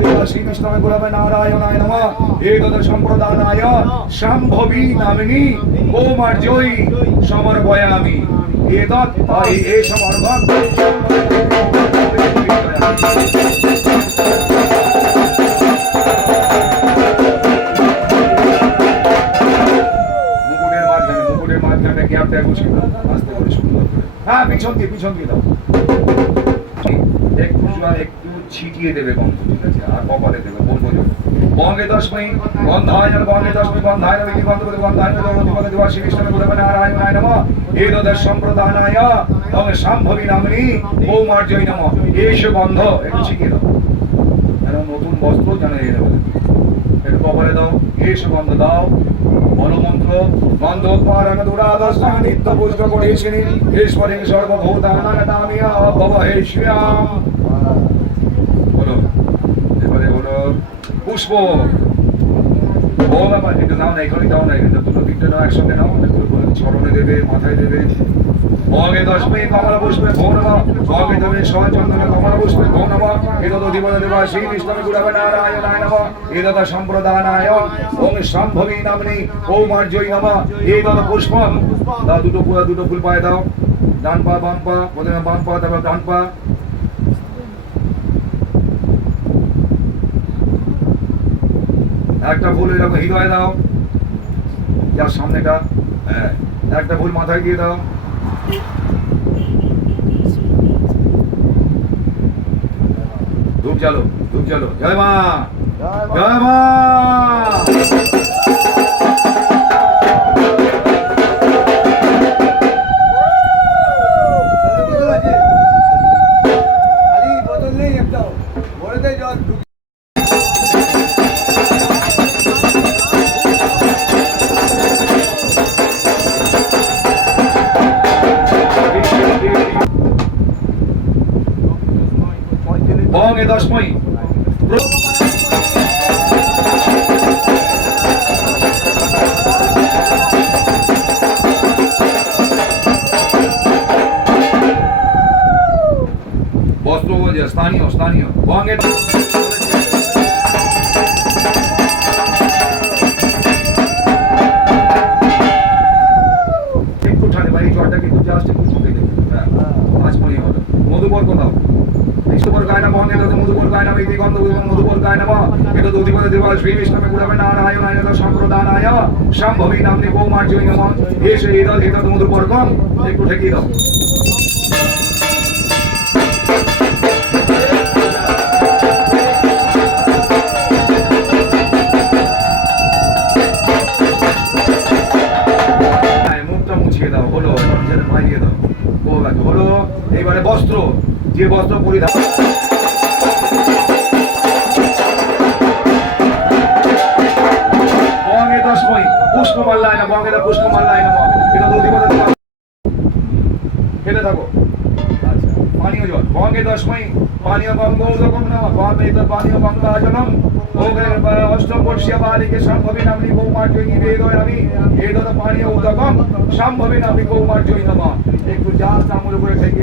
দেব শ্রীকৃষ্ণমে গুরবে নারায়ণায় নম এতদ সম্প্রদানায় শাম্ভবী নামিনী কৌমার্জয়ী সমর্পয়ামি এতৎ এ সমর্পণ মুকুটের মাঝখানে মুকুটের মাঝখানে গ্যাপটা গুছিয়ে আস্তে করে সুন্দর করে। হ্যাঁ পিছন দিয়ে পিছন দিয়ে দাও। ছিটিয়ে দেবে বঙ্গ ঠিক আছে? আর কপালে দেবে, বলব যে বঙ্গে দশমী, গন্ধায় জন বঙ্গে দশমী, গন্ধায় নম ইতি গন্ধ করে, গন্ধায় নম দেবতি পদে দেবা শ্রীকৃষ্ণ গুরবে নারায়ণায় নম। এতদ সম্প্রদানায় এবং শাম্ভবী নামিনী কৌমার্জয় নম। এস গন্ধ একটু ছিটিয়ে দাও। নতুন বস্ত্র এনে দেবে। একটু কপালে দাও, এস গন্ধ দাও। মনোমন্ত্র গন্ধ পারণ দুরাদর্শন, নিত্য পুষ্ট করেছিনি ঈশ্বরে সর্বভূতানামিয়া ভব হে শ্যাম বলো এবারে বলো পুষ্প ও বাবা এটা নাও না এখানে দাও না এটা দুটো তিনটে নাও একসঙ্গে নাও চরণে দেবে মাথায় দেবে ভগে দশমী কমলা পুষ্পে ভো নম ভগে দেবে সচন্দন কমলা পুষ্পে ভো নম এতদ অধিপদ দেবা শ্রী বিষ্ণু গুরবে নারায়ণায় নম এতদ সম্প্রদানায় ওম সম্ভবী নামনি কৌমার্জয়ী নম এতদ পুষ্পম দাও দুটো দুটো ফুল পায়ে দাও ডান পা বাম পা প্রথমে বাম পা তারপর ডান পা একটা ভুল এরকম হৃদয় দাও। যার সামনেটা হ্যাঁ একটা ভুল মাথায় দিয়ে দাও। ধূপ চালো ধূপ চালো জয় মা জয় মা। বঙ্গে দশমী বস্ত্র যে স্থানীয় স্থানীয়। বঙ্গে একটু ঠান্ডা বাড়ি জলটা কিন্তু জাস্ট একটু ঢুকে দেবে হ্যাঁ পাঁচ মনে হলো বিষ্ণুবর গায় না বঙ্গে তো মধুবর গায় না ইতি গন্ধ মধুবর গায় না এটা তো অধিপতি দেবা শ্রী বিষ্ণুমে গুরবে নারায়ণায় নম সম্প্রদানায়। সম্ভবী নামনি কৌমার্জয়ী নম এসে এদা এদা মধুবর গম। একটু ঠেকিয়ে দাও। মুখটা মুছিয়ে দাও, হলো ভাইয়ে দাও। ও হলো, এইবারে বস্ত্র। যে বস্ত্র পরিধান বঙ্গে দশমই পুষ্প মাল্লায় না বঙ্গে দা পুষ্প মাল্লায় না এটা তো অধিপতি দেবা। খেতে থাকো। আচ্ছা পানীয় জল। সম্ভবী নামনি আমি। বৌমার জয় একটু জাল চামড় করে থেকে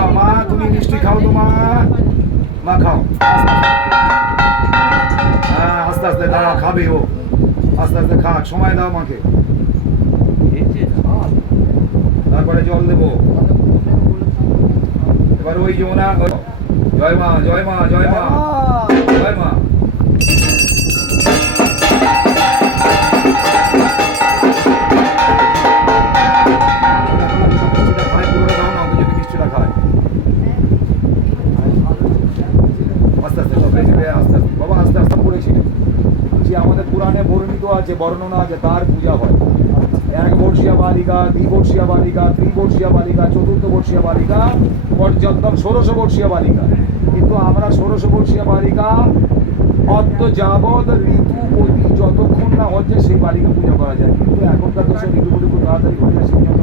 খাও, মা, তুমি মিষ্টি খাও তো, মা। মা, খাও। হ্যাঁ আস্তে আস্তে দাঁড়া, খাবে ও। আস্তে আস্তে খা সময় দাও মাকে। তারপরে জল দেবো। এবার ওই যে ওনা জয় মা জয় মা জয় মা। জয় মা। আছে বর্ণনা আছে তার পূজা হয়। এক বর্ষিয়া বালিকা দ্বিবর্ষীয় বালিকা ত্রিবর্ষীয় বালিকা, চতুর্থ বর্ষীয় বালিকা, পর্যন্তম ষোড়শ বর্ষীয় বালিকা। কিন্তু আমরা ষোড়শ বর্ষীয় বালিকা, অত যাবৎ ঋতুপতি যতক্ষণ না হচ্ছে সেই বালিকা পূজা করা যায়। কিন্তু এখনকার তো সেই ঋতুপতি খুব তাড়াতাড়ি হয়ে যায়, সেই জন্য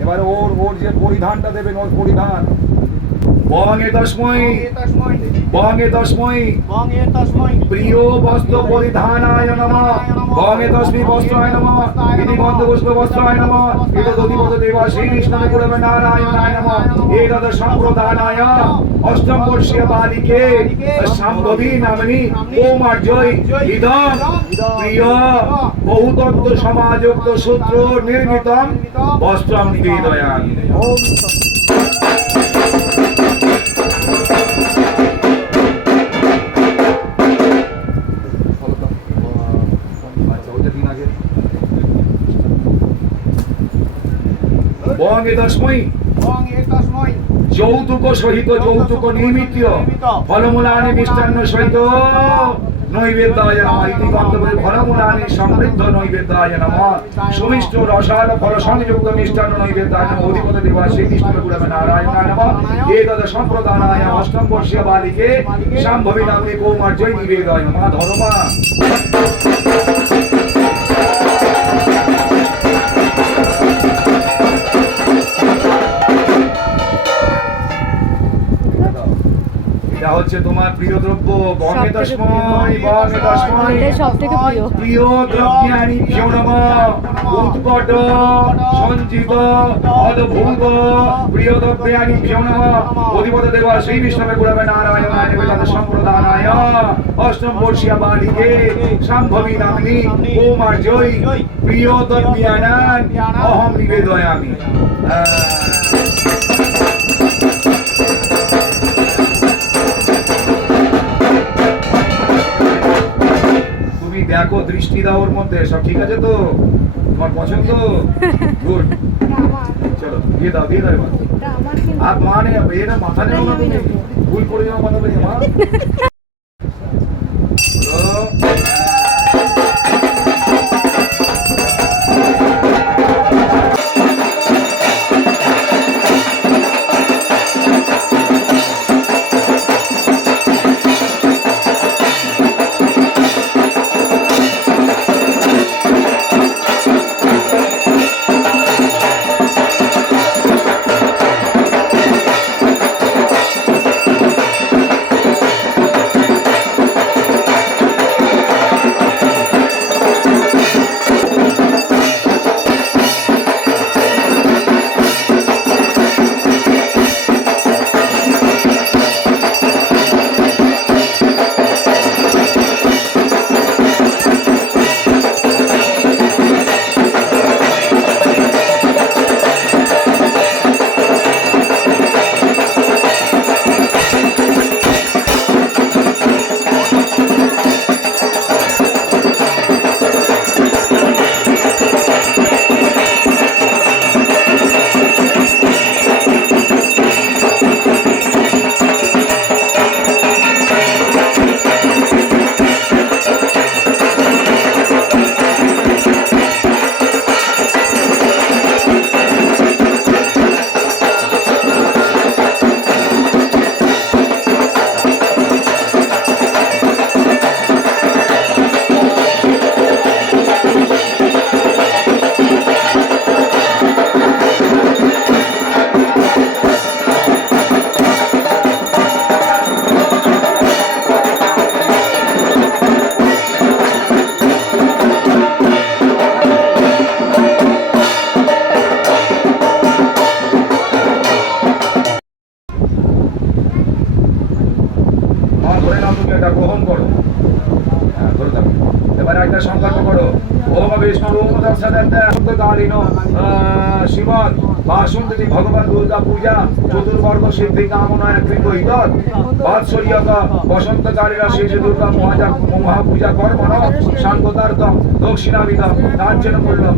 এবারে ওর ওর যে পরিধানটা দেবেন ওর পরিধান। বঙ্গে দশময় বঙ্গে দশময় প্রিয় বস্ত্র পরিধানায় নমঃ। বঙ্গে দশমী বস্ত্রায় নমঃ। ইতি গন্ধপুষ্প বস্ত্রায় নমঃ। ইত দধিপত দেবা শ্রী শ্রীকৃষ্ণমে গুরবে নারায়ণায় নমঃ। এতদ সম্প্রদানায় অষ্টম বর্ষীয় বালিকে সম্ভবী নামিনী কৌমার্জয় ইদম। প্রিয় বহুতত্ত্ব সমাযুক্ত সূত্র নির্মিতম বস্ত্রম নিবেদয়ামি ওম দশমী যৌতুক সহিত যৌতুক ফলমূলানি মিষ্টান্ন সহিত নৈবেদ্যায় নমঃ ইতি গন্তব্যে ফলমূলানি সমৃদ্ধ নৈবেদ্যায় নমঃ। সুমিষ্ট রসাল ফল সংযুক্ত মিষ্টান্ন নৈবেদ্যায় নমঃ। অধিপতি দেবা শ্রীকৃষ্ণ গুরবে নারায়ণায় নমঃ। এতদ সম্প্রদানায় অষ্টম বর্ষীয় বালিকে শাম্ভবী নামে কৌমার্জয় নিবেদয় মা ধর্মা। হচ্ছে তোমার প্রিয় দ্রব্য বঙ্গে দশময় বঙ্গে দশময়। প্রিয়। প্রিয় উৎকট সঞ্চিত অদ্ভুত। প্রিয় দ্রব্যানি ভ্যণম অধিপত দেব শ্রী বিষ্ণবে গুরবে নারায়ণায় বেদান্ত সম্প্রদানায়। অষ্টম বর্ষিয়া বালিকে সম্ভবী নামিনী কৌমার্জয়ী প্রিয় দ্রব্যানান অহম নিবেদয়ামি। দেখো দৃষ্টি দাও ওর মধ্যে, সব ঠিক আছে তো? তোমার পছন্দ? গুড চলো দিয়ে দাও দিয়ে দাও আর মা নেই এটা মাথা নেই না তুমি। ভুল করে যাও মাথা মা। শিবন বাসন্তী ভগবান দুর্গা পূজা, চতুর্বর্গ সিদ্ধি কামনা কৃত ইদত বাৎসর্যক বসন্তকালীরা শেষ দুর্গা মহাজা মহাপূজা কর্মণ সাঙ্গতার্থ দক্ষিণাবিদ কাঞ্চন মূল্যম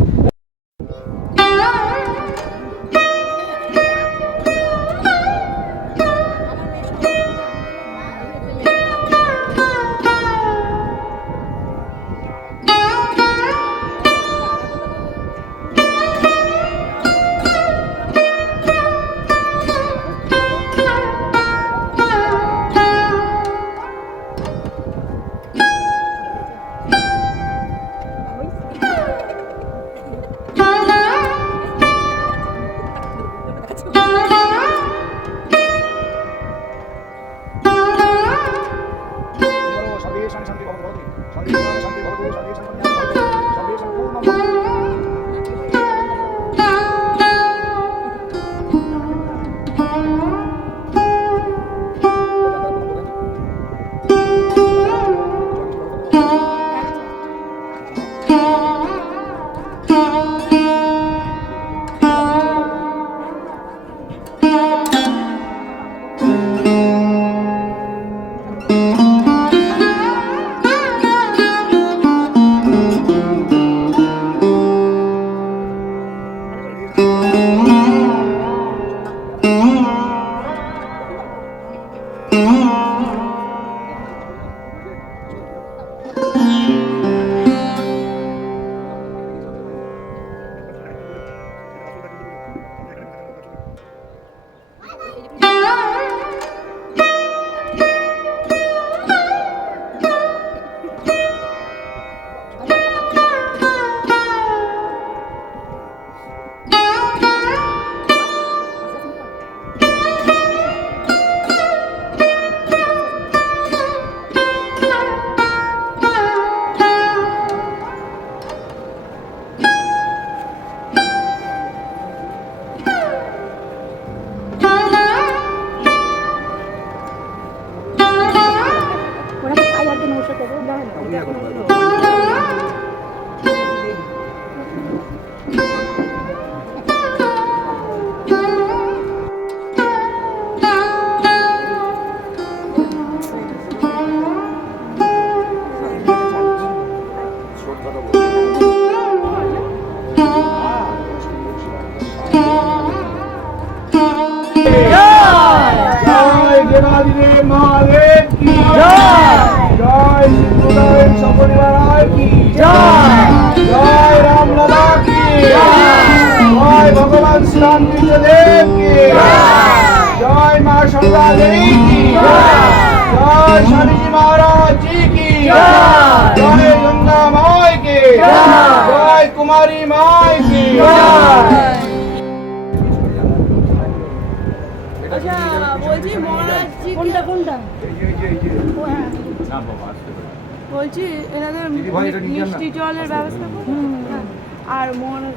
সর্বেষাং শান্তি ভবতু সর্বেষাং শান্তি ভবতু সর্বেষাং কল্যাণং জয় মা সরদা দেবী কি জয়? স্বামীজি মহারাজ জি কি জয়? গঙ্গা মায় কি? জয় কুমারী মায় কি? আচ্ছা বলছি হ্যাঁ। বলছি এনাদের। মিষ্টি জলের ব্যবস্থা হ্যাঁ। আর মহারাজ